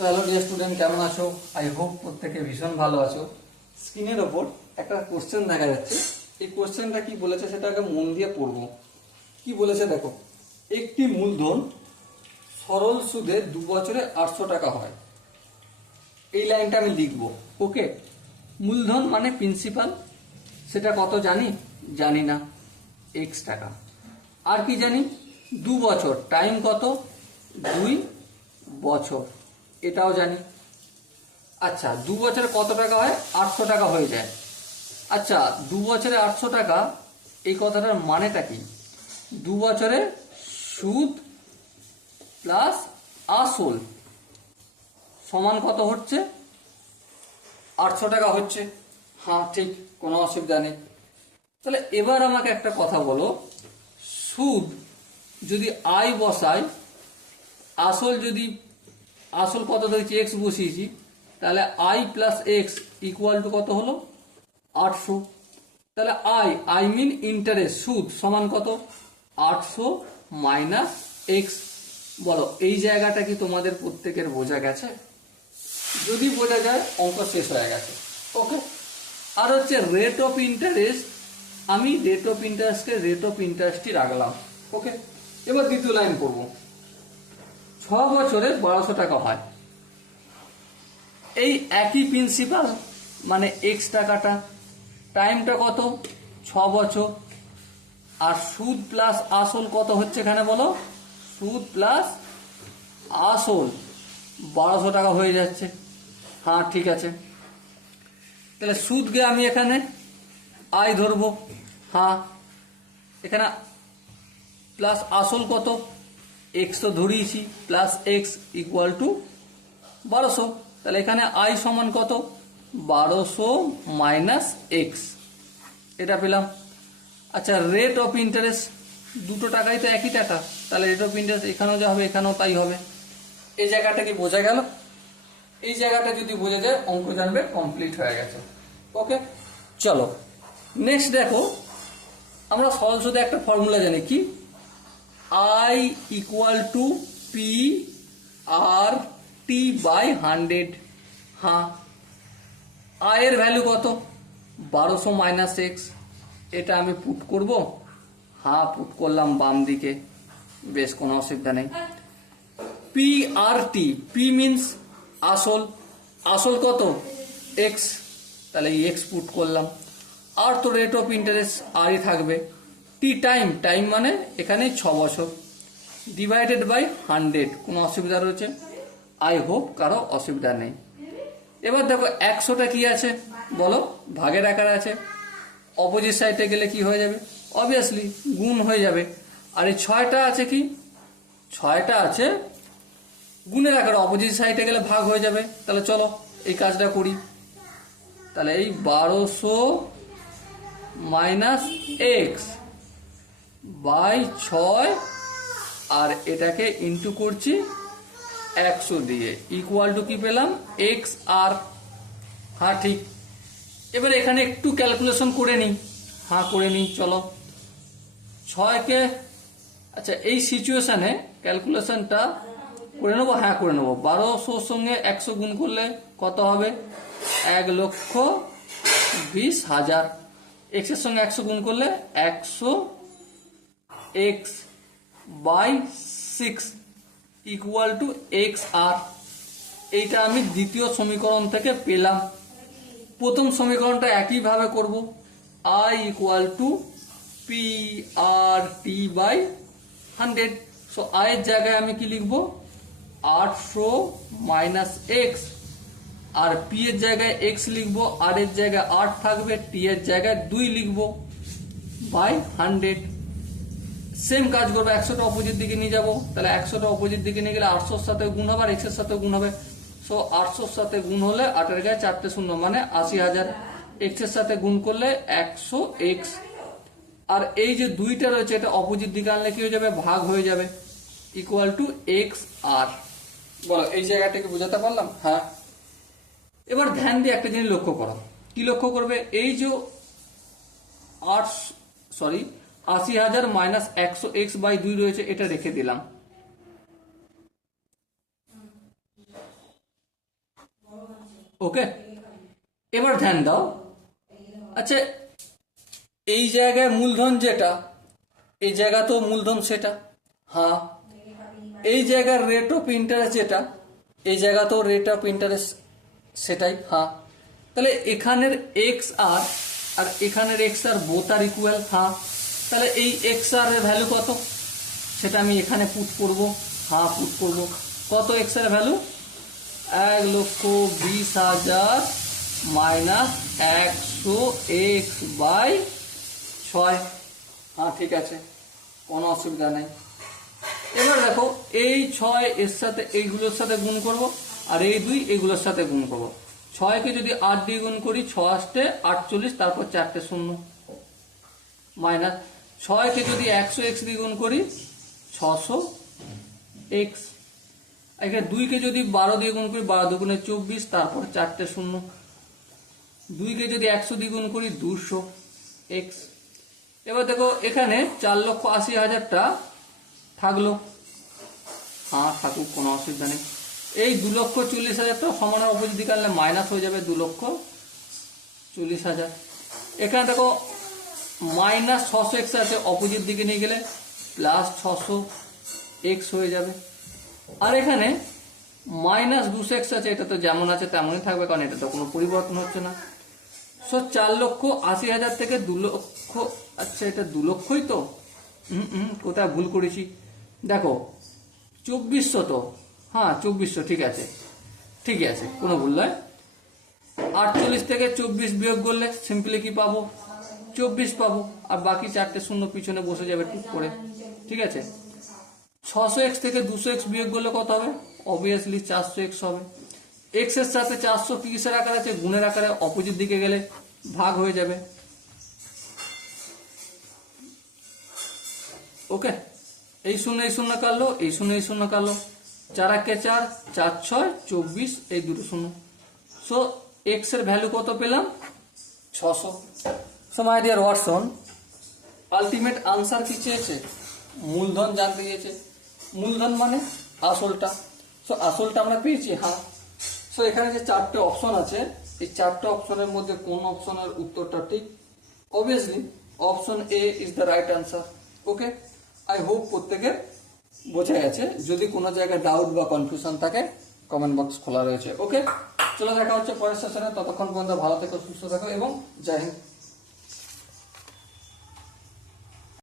তো hello dear student, কেমন আছো? আই হোপ প্রত্যেকে ভীষণ ভালো আছো। স্ক্রিনের ওপর একটা কোশ্চেন দেখা যাচ্ছে। এই কোশ্চেনটা কি বলেছে সেটাকে মন দিয়ে পড়বো। কি বলেছে দেখো, একটি মূলধন সরল সুদে 2 বছরে 800 টাকা হয়। এই লাইনটা আমি লিখবো। ওকে, মূলধন মানে প্রিন্সিপাল, সেটা কত জানি? জানি না, x টাকা। আর কি জানি? 2 বছর, টাইম কত? 2 বছর, এটাও জানি। আচ্ছা, 2 বছরে কত টাকা হয়? 800 টাকা হয়ে যায়। আচ্ছা, 2 বছরে 800 টাকা, এই কথাটার মানেটা কি? 2 বছরে সুদ প্লাস আসল সমান কত হচ্ছে? 800 টাকা হচ্ছে। হ্যাঁ ঠিক, কোনো অসুবিধা নেই। তাহলে এবার আমাকে একটা কথা বলো, সুদ যদি আয় বসাই, আসল কত ধরেছি? এক্স বসিয়েছি, তাহলে I plus x equal to কত হলো? 800। তাহলে আই মিন ইন্টারেস্ট, সুদ সমান কত? 800 মাইনাস এক্স। বলো, এই জায়গাটা কি তোমাদের প্রত্যেকের বোঝা গেছে? যদি বোঝা যায়, অঙ্ক শেষ হয়ে গেছে। ওকে, আর হচ্ছে রেট অফ ইন্টারেস্ট, আমি রেট অফ ইন্টারেস্টই রাখলাম। ওকে, এবার দ্বিতীয় লাইন করবো। 6 বছরে 1200 টাকা হয়। এই একই প্রিন্সিপাল, মানে এক্স টাকাটা, টাইমটা কত? 6 বছর। আর সুদ প্লাস আসল কত হচ্ছে এখানে বলো? সুদ প্লাস আসল 1200 টাকা হয়ে যাচ্ছে। হ্যাঁ ঠিক আছে, তাহলে সুদকে আমি এখানে আয় ধরবো। হ্যাঁ, এখানে প্লাস আসল কত? এক্স তো ধরিয়েছি, প্লাস এক্স ইকুয়াল টু 1200। তাহলে এখানে আই সমান কত? 1200 মাইনাস এক্স, এটা পেলাম। আচ্ছা, রেট অফ ইন্টারেস্ট, দুটো টাকাই তো একই টাকা, তাহলে রেট অফ ইন্টারেস্ট এখানেও যা হবে এখানেও তাই হবে। এই জায়গাটা কি বোঝা গেল? এই জায়গাটা যদি বোঝা যায়, অঙ্ক জানবে কমপ্লিট হয়ে গেছে। ওকে, চলো নেক্সট দেখো। আমরা সরল সুদে একটা ফর্মুলা জানি, কি? I equal to P R T by 100। হ্যাঁ, আয়ের ভ্যালু কত? 1200 মাইনাস এক্স। এটা আমি পুট করব। হ্যাঁ, পুট করলাম বাম দিকে, বেশ, কোনো অসুবিধা নেই। পি আর টি, পি মিনস আসল, আসল কত? এক্স, তাহলে এক্স পুট করলাম। আর তো রেট অফ ইন্টারেস্ট আরই থাকবে। টি টাইম মানে এখানে 6 বছর, ডিভাইডেড বাই 100। কোনো অসুবিধা রয়েছে? আই হোপ কারো অসুবিধা নেই। এবার দেখো 100টা কি আছে বলো? ভাগের আকারে আছে। অপোজিট সাইডে গেলে কি হয়ে যাবে? অবভিয়াসলি গুণ হয়ে যাবে। আর এই 6টা আছে কি? 6টা আছে গুণের আকারে, অপোজিট সাইডে গেলে ভাগ হয়ে যাবে। তাহলে চলো এই কাজটা করি। তাহলে এই 1200 মাইনাস এক্স বাই 6, আর এটাকে ইন্টু করছি 100 দিয়ে, ইকুয়াল টু কি পেলাম? এক্স আর। হ্যাঁ ঠিক, এবার এখানে একটু ক্যালকুলেশন করে নিই। হ্যাঁ করে নিই, চলো। 6কে, আচ্ছা এই সিচুয়েশনে ক্যালকুলেশনটা করে নেবো। হ্যাঁ করে নেবো। 1200 সঙ্গে 100 গুণ করলে কত হবে? 1,20,000। এক্স এর সঙ্গে 100 গুণ করলে 100 x by 6 equal to x আর। এইটা আমি দ্বিতীয় সমীকরণ থেকে পেলাম। প্রথম সমীকরণটা একইভাবে করব। I equal to P R T by 100। So আয়ের জায়গায় আমি কি লিখবো? 800 মাইনাস এক্স, আর পি এর জায়গায় এক্স লিখবো, আর এর জায়গায় 8 থাকবে, টি এর জায়গায় 2 লিখবো, বাই 100। সেম কাজ করবো, 100টা অপোজিট দিকে নিয়ে যাবো। তাহলে 100টা অপোজিট দিকে নিয়ে গেলে 800-র সাথে গুণ হবে, আর এক্স এর সাথে গুণ হবে। সো 800-র সাথে গুণ হলে 8-এর গায়ে 4টে শূন্য, মানে 80,000। এক্স এর সাথে গুণ করলে 100 এক্স। আর এই যে 2টা রয়েছে, এটা অপোজিট দিকে আনলে কি হয়ে যাবে? ভাগ হয়ে যাবে, ইকুয়াল টু এক্স আর। বলো এই জায়গাটাকে বোঝাতে পারলাম? হ্যাঁ। এবার ধ্যান দিয়ে একটা জিনিস লক্ষ্য করো। কি লক্ষ্য করবে? এই যে 80,000 মাইনাস 100 এক্স বাই 2 রয়েছে, এটা রেখে দিলাম। ওকে, এবার ধ্যান দাও। আচ্ছা, এই জায়গায় মূলধন যেটা, এই জায়গা তো মূলধন সেটা, হ্যাঁ। এই জায়গার রেট অফ ইন্টারেস্ট যেটা, এই জায়গা তো রেট অফ ইন্টারেস্ট সেটাই, হ্যাঁ। তাহলে এখানের এক্স আর আর এখানের এক্স আর বোথ আর ইকুয়াল, হ্যাঁ। তাহলে এই এক্স আর এর ভ্যালু কত সেটা আমি এখানে পুট করব, হ্যাঁ পুট করব। কত এক্স এর ভ্যালু? 1,20,000 minus 100 x by 6। হ্যাঁ ঠিক আছে, কোনো অসুবিধা নেই। এবার দেখো, এই 6 এর সাথে এইগুলোর সাথে গুণ করব, আর এই 2 এইগুলোর সাথে গুণ করব। 6কে যদি 8 দিয়ে গুণ করি, 6 আসতে 48, তারপর 4টে শূন্য, মাইনাস 6কে যদি 100 এক্স দিয়ে গুণ করি, 600 এক্স। এখানে 2কে যদি 12 দিয়ে গুণ করি, 12 দুগুণে 24, তারপর 4টে শূন্য। 2কে যদি 100 দিয়ে গুণ করি, 200 এক্স। এবার দেখো, এখানে 4,80,000টা থাকলো, হ্যাঁ থাকুক, কোনো অসুবিধা নেই। এই 2,40,000টা সমান অপোজিট দিকে আনলে মাইনাস হয়ে যাবে 2,40,000। এখানে দেখো মাইনাস 600 এক্স আছে, অপোজিট দিকে নিয়ে গেলে প্লাস 600 এক্স হয়ে যাবে। আর এখানে মাইনাস 200 এক্স আছে, এটা তো যেমন আছে তেমনই থাকবে, কারণ এটা তো কোনো পরিবর্তন হচ্ছে না। 4,80,000 থেকে 2 লক্ষ, আচ্ছা এটা 2 লক্ষই তো, কোথায় ভুল করেছি দেখো, 2400 তো, হ্যাঁ 2400, ঠিক আছে ঠিকই আছে, কোনো ভুল নয়। 48 থেকে 24 বিয়োগ করলে সিম্পলি কি পাবো? 24 পাবো, আর বাকি 4টে শূন্য পিছনে বসে যাবে ঠিক করে, ঠিক আছে। 600 এক্স থেকে 200 এক্স বিয়োগ করলে কত হবে? অবভিয়াসলি 400 এক্স হবে। এক্স এর সাথে 400 কিসের আকার আছে? গুণের আকারে, অপোজিট দিকে গেলে ভাগ হয়ে যাবে। ওকে, এই শূন্য কাটলো, এই শূন্য কাটলো, 4 একে 4, 4 6 24, এই দুটো শূন্য। সো এক্স এর ভ্যালু কত পেলাম? 600। So my dear Watson, ultimate answer কি চেয়েছে? মূলধন জানতে চেয়েছে। মূলধন মানে আসলটা। সো আসলটা আমরা পেয়েছি, হ্যাঁ। সো এখানে যে 4টে অপশন আছে, এই 4টে অপশনের মধ্যে কোন অপশনের উত্তরটা ঠিক? Obviously option A is the right answer. Okay, I hope প্রত্যেকের বোঝা গেছে। যদি কোনো জায়গায় ডাউট বা কনফিউশন থাকে, কমেন্ট বক্স খোলা রয়েছে। ওকে, চলো দেখা হচ্ছে পরের সেশনে। ততক্ষণ পর্যন্ত ভালো থেকো, সুস্থ থাকো এবং জয় হিন্দ।